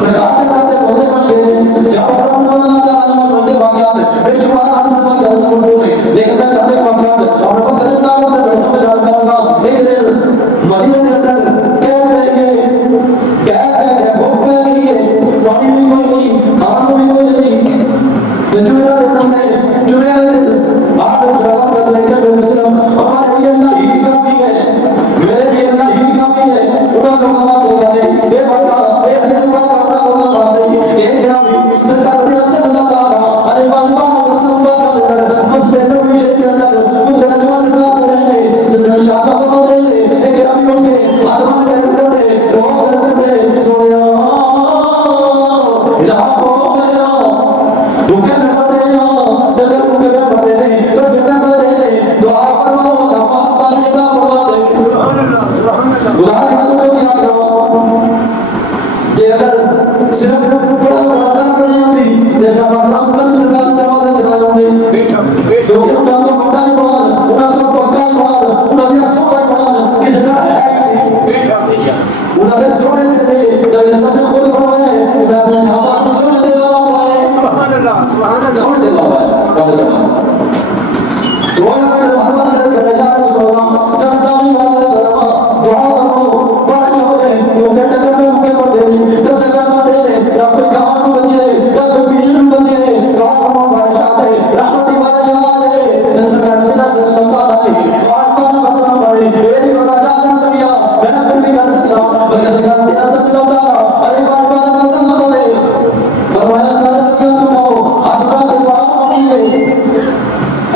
زکات دیتے بندے بن گئے، زیادہ کرنے والا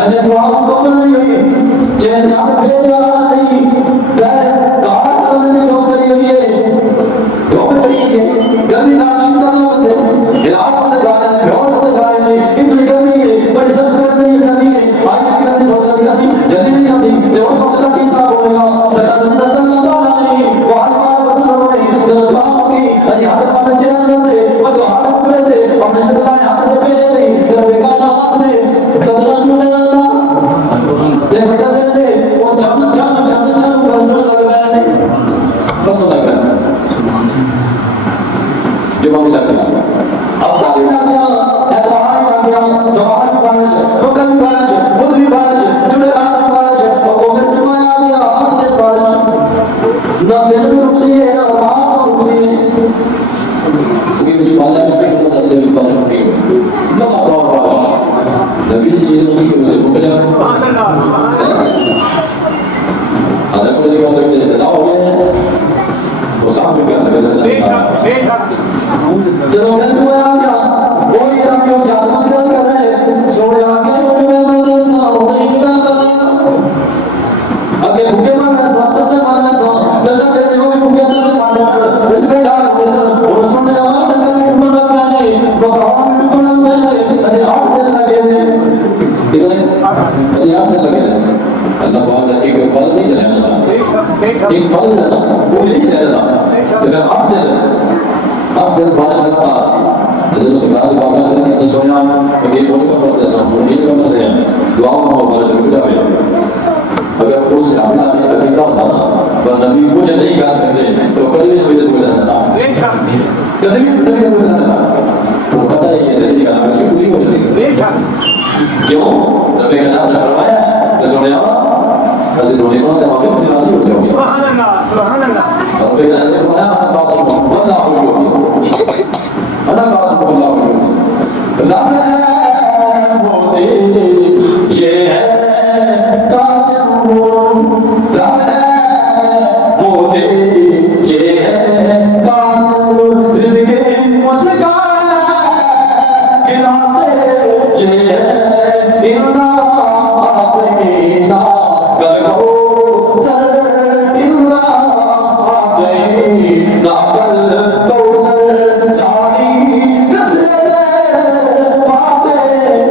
اجے دعا مکمل نہیں ہوئی چین آپ بھیجا نہیں کار نے سو چلی ہوئی ہے دھوپ چلی ہے گرمی نہ شدت نہ بندے علاج ہوتے جا رہے ہیں بیہوش ہوتے جا رہے ہیں اتنی گرمی ہے بڑی سخت گرمی ہے آج کی گرمی سو جاتی گرمی جلدی نہیں جاتی تے اس وقت تک کیسا ہوئے گا سرکار نے صلی اللہ علیہ وآلہ وسلم نے جب دعا مانگی اجے ہاتھ پانے چین لیتے وہ جو ہاتھ پکڑے تھے اپنے ہاتھ ہاتھ دے پہلے نہیں جب کائنات نے بدلا جو لے آنا تے بدلے دے وہ چم چم چم چم برسنے لگ گئے برسنے لگ گئے جمع لگ گیا ہفتہ بھی لگ گیا اتوار بھی لگ گیا سوال بھی بارش رکن بھی بارش بدھ بھی بارش جمعرات بھی بارش اور وہ پھر جمعہ آ گیا ہاتھ دے بارش نہ دل بھی رک دی ہے نہ رات رک دی ہے کیونکہ مجھے باللہ سے پہلے نہ دل بھی بارش رکی ہوئی نہ دور بارش نبی کی چیز نہیں کہ مجھے رک جا آدھے کو نہیں کہہ سکتے زدہ ہو گئے ہیں وہ ساتھ میں کہہ سکتے ہیں جنہوں نے جو آیا گیا وہی ربیوں کی آدمان کر کر رہے سوڑے آگے انہیں میں مردے سا ہوتے ہی میں کر رہے آگے بھوکے مارنے سا تسے مارنے سا دلہ کرنے ہوئی بھوکے تسے مارنے سا رج پہ ڈال ہونے سا اور سوڑے آگ ڈنگر بھی ڈوبن لگ پہنے بکاوان بھی ڈوبن لگ پہنے اجھے 8 دن لگے دے کتنے؟ اجھے 8 دن لگے دے اللہ بہت ایک پل نہیں چلے گا ایک پل ہے نا وہ بھی نہیں چلے گا تو پھر 8 دن اب دل بارش لگتا جب سے بعد بابا تھا کہ اندر سویا کہ یہ بولے کا پردے سا مجھے کا پردے ہیں دعا فرماؤ بارش رکھا ہوئے اگر اس سے عاملہ نہیں عقیدہ ہوتا نا پر نبی کچھ نہیں کر سکتے تو کبھی نبی دل کوئی رہتا کبھی نبی دل کوئی رہتا وہ پتہ ہے یہ تجریب کا نام پوری ہو جائے گی کیوں نبی کا نام نے فرمایا کہ سونے ایسے دونی فرماتے ہیں واقعی سے راضی ہو جاؤ گے سبحان اللہ سبحان اللہ نبی کا نام نے فرمایا واللہ ہوئی انا قاسم اللہ ہوئی رب ہے موتی یہ ہے قاسم رب ہے موتی یہ ہے قاسم رزق مسکا کھلاتے یہ ہے انا آتینا کل کو سر الا آتینا کل کو سر ساری کسرت باتیں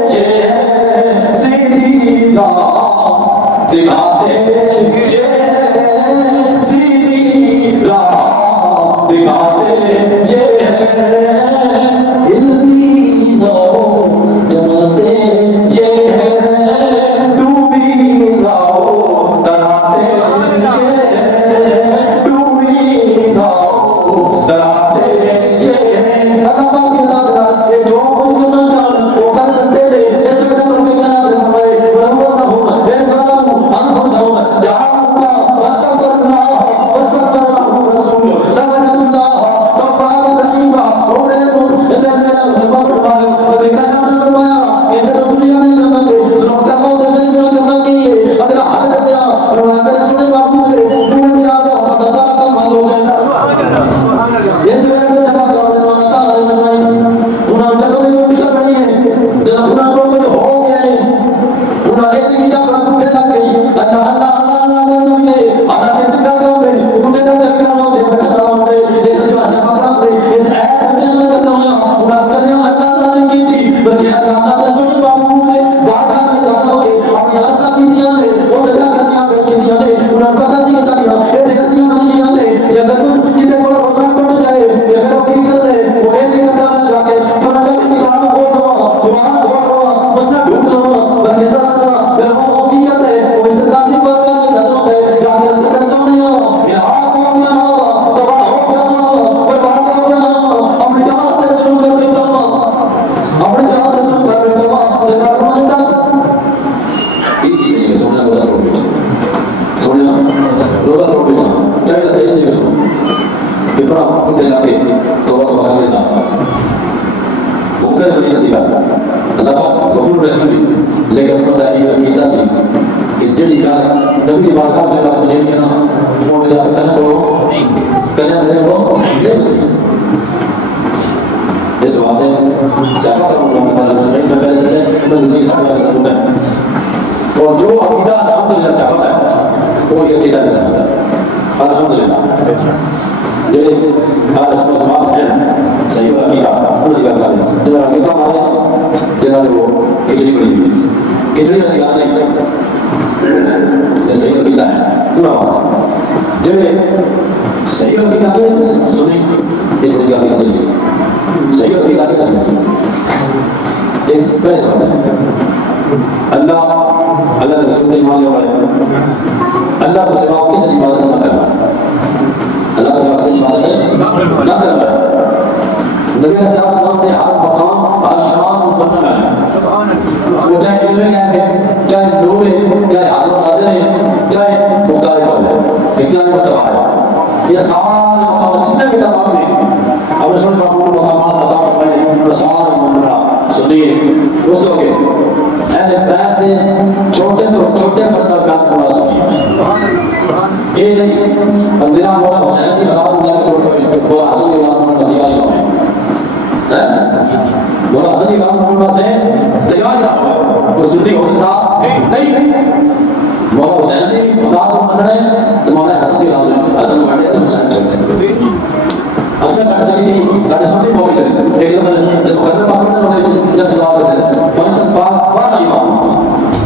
یہ ہے سیدھی راہ دکھاتے یہ ہے سیدھی راہ دکھاتے یہ ہے ہلتی ناؤ جماتے یہ ہے ڈوبی ناؤ تراتے یہ ہے ڈوبی ناؤ تراتے یہ ہے اللہ پاک کی اطاعت کر یہ جو کچھ کرنا چاہن وہ کر سکتے تھے اس وقت تم کے کہنا نے فرمائے ولہم اے سلام انفسہم جہاں کا واستغفر اللہ رسول لوجد اللہ توابا رحیما وہ میرا نبی کا نام نے فرمایا کہ جب دنیا میں جانا تھے سنو کر لو تے پھر اتنا کرنا کیے اگر حالت سے فرمایا میرے سنے بابو میرے نور میں آ جاؤ تو سارا کام حل ہو جائے گا اس وجہ سے سبا کرو انہاں جب بھی مشکل بنی ہے جب انہاں کو کچھ ہو گیا ہے انہاں ایک کی جب اٹھے لگ گئی اللہ اللہ اللہ نبی انا کے چکا کام میں اٹھے نہ کرنا ہوتے برکت ہوتے ایک سوا سے پکڑا ہوتے اس ایت ہوتے میں کرتا ہوں انہاں کہتے ہیں اللہ اللہ نے کی تھی بلکہ اللہ اللہ سنے بابو نے بارگاہ میں جانا ہو کے اپنی آسا کی دیا نے وہ جگہ کسیاں پیش کی دیا نے انہاں پتہ سی کہ ساتھیا یہ دیکھتیاں مجھے دیا نے کہ اگر کوئی کسی کو روزہ پڑھ جائے یا پھر وہ کی کر دے وہ یہ نہیں کرتا ہے جا کے پڑھ جا کے کتاب کھول لوا قرآن کھول لوا مسئلہ ڈھونڈ لوا بلکہ دادا پھر وہ کی کر دے وہ اس قاضی بارگاہ میں جاتا ہوتا ہے جا کے رزق سونے ہو یہ آپ ہو گیا ہو تباہ ہو گیا ہو برباد ہو گیا ہو اپنی جان تے ظلم کر بیٹھا ہو اپنی جان تے ظلم کر بیٹھا ہو سرکار فرماتے دس ایک ہی نہیں سونا روزہ توڑ بیٹھا سونا روزہ توڑ بیٹھا چاہیے تو ایسے ہی سنو کہ پڑا اٹھے لا کے توبہ کر لینا وہ کر بڑی ندی اللہ پاک غفور رحیم بھی لیکن پتہ یہ عقیدہ سی کہ جڑی گل نبی دی بارگاہ وچ رکھ لے نا وہ میرا کہنا کرو کہنا میرے کو نہیں اس واسطے صحابہ کا مقام تعالی نے پہلے سے منزلی صحابہ کا اور جو عقیدہ الحمدللہ سے ہوتا ہے وہ یہ عقیدہ نہیں سمجھتا الحمدللہ جیسے آج اس میں دماغ ہے صحیح عقیدہ وہ نکال کر دیں جنہوں نے عقیدہ ہمارے جنہوں نے وہ کھچڑی بڑی ہوئی کھچڑی کا نکال دیں صحیح عقیدہ ہے پورا واسطہ جب صحیح عقیدہ نہیں سنیں یہ تھوڑی کا عقیدہ چلیے صحیح عقیدہ نہیں سنیں ایک پہلے بات ہے اللہ رسول کے ایمان والے اللہ کو سوا کسی کی عبادت نہ کرنا اللہ کو سوا کسی کی عبادت نہ کرنا نبی علیہ السلام نے ہر مقام ہر شان کو بننا ہے وہ چاہے علم ہے چاہے نور ہے چاہے حاضر ناظر ہے چاہے مختار قول ہے چاہے مصطفیٰ ہے یہ سارے مقام جتنے بھی مقام ہیں اب رسول کا مقامات عطا فرمائے وہ سارے منرا سنیے دوستوں کے اہل بیت دے چھوٹے تو چھوٹے فرد کا کام کرنا سنیے یہ نہیں اندرا مولا حسین کی اولاد اللہ کے کوئی مولا حسن کی اولاد محمد تجاج نہ ہے مولا حسن کی اولاد محمد سے تجاج نہ ہے وہ سنی ہو سکتا نہیں مولا حسین کی اولاد من رہے تو مولا حسن کی اولاد حسن بڑھے تو حسین چلتے اکثر ساڑھے سنی تھی ساڑھے سنی موقع کرتے ایک دفعہ جب مقدمہ پاکنے نے جب سوال کرتے ہیں پانچ بار امام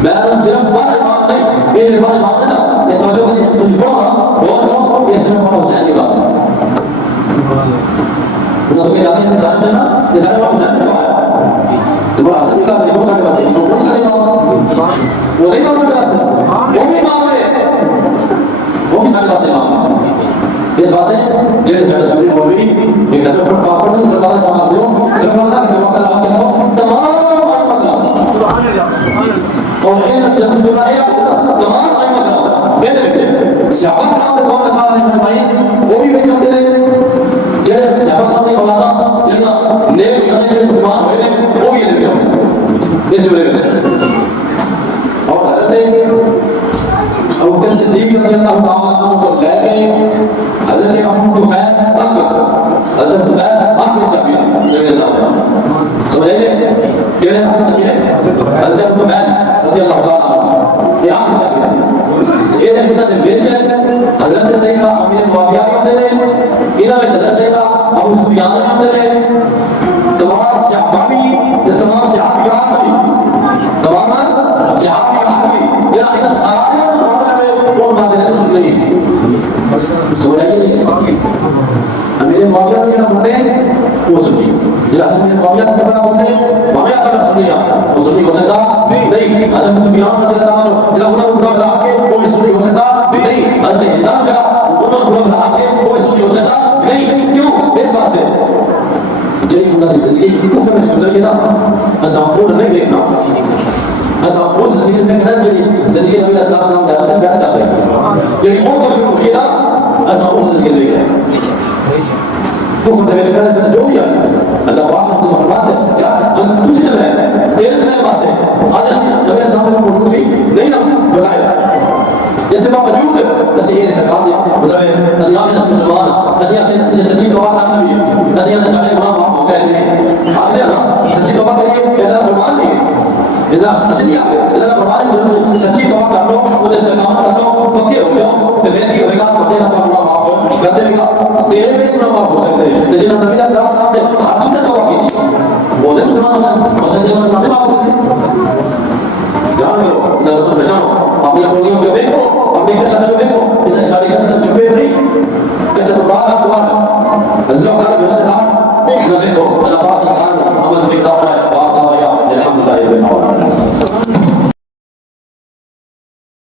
میں صرف بار امام نہیں یہ بار امام ہے نا یہ توجہ کو تم پڑھو نا بہت کرو یہ صرف مولا حسین کی بات ہے تو یہ جانے ہیں جانتے نا یہ سارے مولا حسین جو ہے تو مولا حسن کی بات ہے بہت سارے بات ہے وہ نہیں سارے امام وہ نہیں بات سارے بات ہے وہ بھی امام ہے وہ بھی سارے بات ہے امام اس بات ہے جنہیں سارے سوری مولوی ایک قدر پر پاپڑ نے سرکار کا نام دیو سرکار کا دعا کا نام دیو تمام اور یہ جب دعا ہے تمام ائمہ دے وچ صحابہ کرام دے کون کہا ہے بھائی وہ بھی وچ ہوندے نے جڑے صحابہ کرام دی اولاد جڑا نیک ہونے جڑے مسلمان ہوئے نے وہ بھی وچ ہوندے اس جوڑے وچ اور حضرت ابو بکر صدیق رضی اللہ تعالی عنہ کو لے کے حضرت ابو طفیل تک حضرت طفیل آخری صحابی نبی صاحب سمجھے کہنے آخری صحابی ہے حضرت ابو طفیل رضی اللہ تعالی عنہ یہ آخری صحابی ہے یہ دن بنا دن بیچ ہے حضرت سیدہ امیر معاویہ بھی ہوتے ہیں انہاں میں حضرت سیدہ ابو سفیان بھی ہوتے ہیں تمام صحابی تمام صحابیات بھی تمام صحابیات بھی یہ ایک سارے وہ باتیں سن رہی سمجھا کہ نہیں امیر معاویہ نے جڑا بندے وہ سنی جڑا امیر معاویہ نے بڑا بندے معاویہ کا سنیا وہ سنی ہو سکتا نہیں حضرت سفیان رضی اللہ عنہ جڑا انہوں نے برا کے وہ سنی ہو سکتا نہیں حضرت ہندان جڑا انہوں نے برا کے وہ سنی ہو سکتا نہیں کیوں اس واسطے جڑی انہاں دی زندگی کفر وچ گزر گئی نا اساں وہ نہیں دیکھنا اساں اس زندگی میں کہنا جڑی زندگی نبی علیہ السلام دے آتے بیان کرتے ہیں جڑی وہ تو شروع ہوئی نا اساں اس زندگی میں دیکھنا کفر دے وچ کہنا جو بھی ہے اللہ پاک نے فرماتے ہیں کہ ہم تسی تے میں تیرے تے واسطے آج نبی علیہ السلام نے موجود نہیں نا بظاہر اس کے باوجود اسے یہ سرکار دی مطلب اسے آپ نے مسلمان اسے اپنے سچی توبہ کرنا بھی اسے نے سارے گناہ معاف ہو گئے ہیں آپ نے نا سچی توبہ کریے اللہ فرمان دی اللہ اصلی آپ اللہ فرمان ہے سچی توبہ کر لو وہ استقامت کر لو پکے ہو جاؤ تو پھر کی ہوگا تو تیرا گناہ معاف کر دے گا تیرے میرے گناہ معاف ہو سکتے ہیں تو جنہوں نبی علیہ السلام نے ہاتھ کی توبہ کی تھی وہ نے مسلمان مسلمان نے گناہ معاف ہو سکتے دھیان کرو نہ تو بچاؤ اپنی اپنیوں کو دیکھو اپنے کچھ طرح دیکھو اس ساری کچھ طرح چھپے نہیں کچھ طرح راہ دوار حضرت کا رسول اللہ نہ دیکھو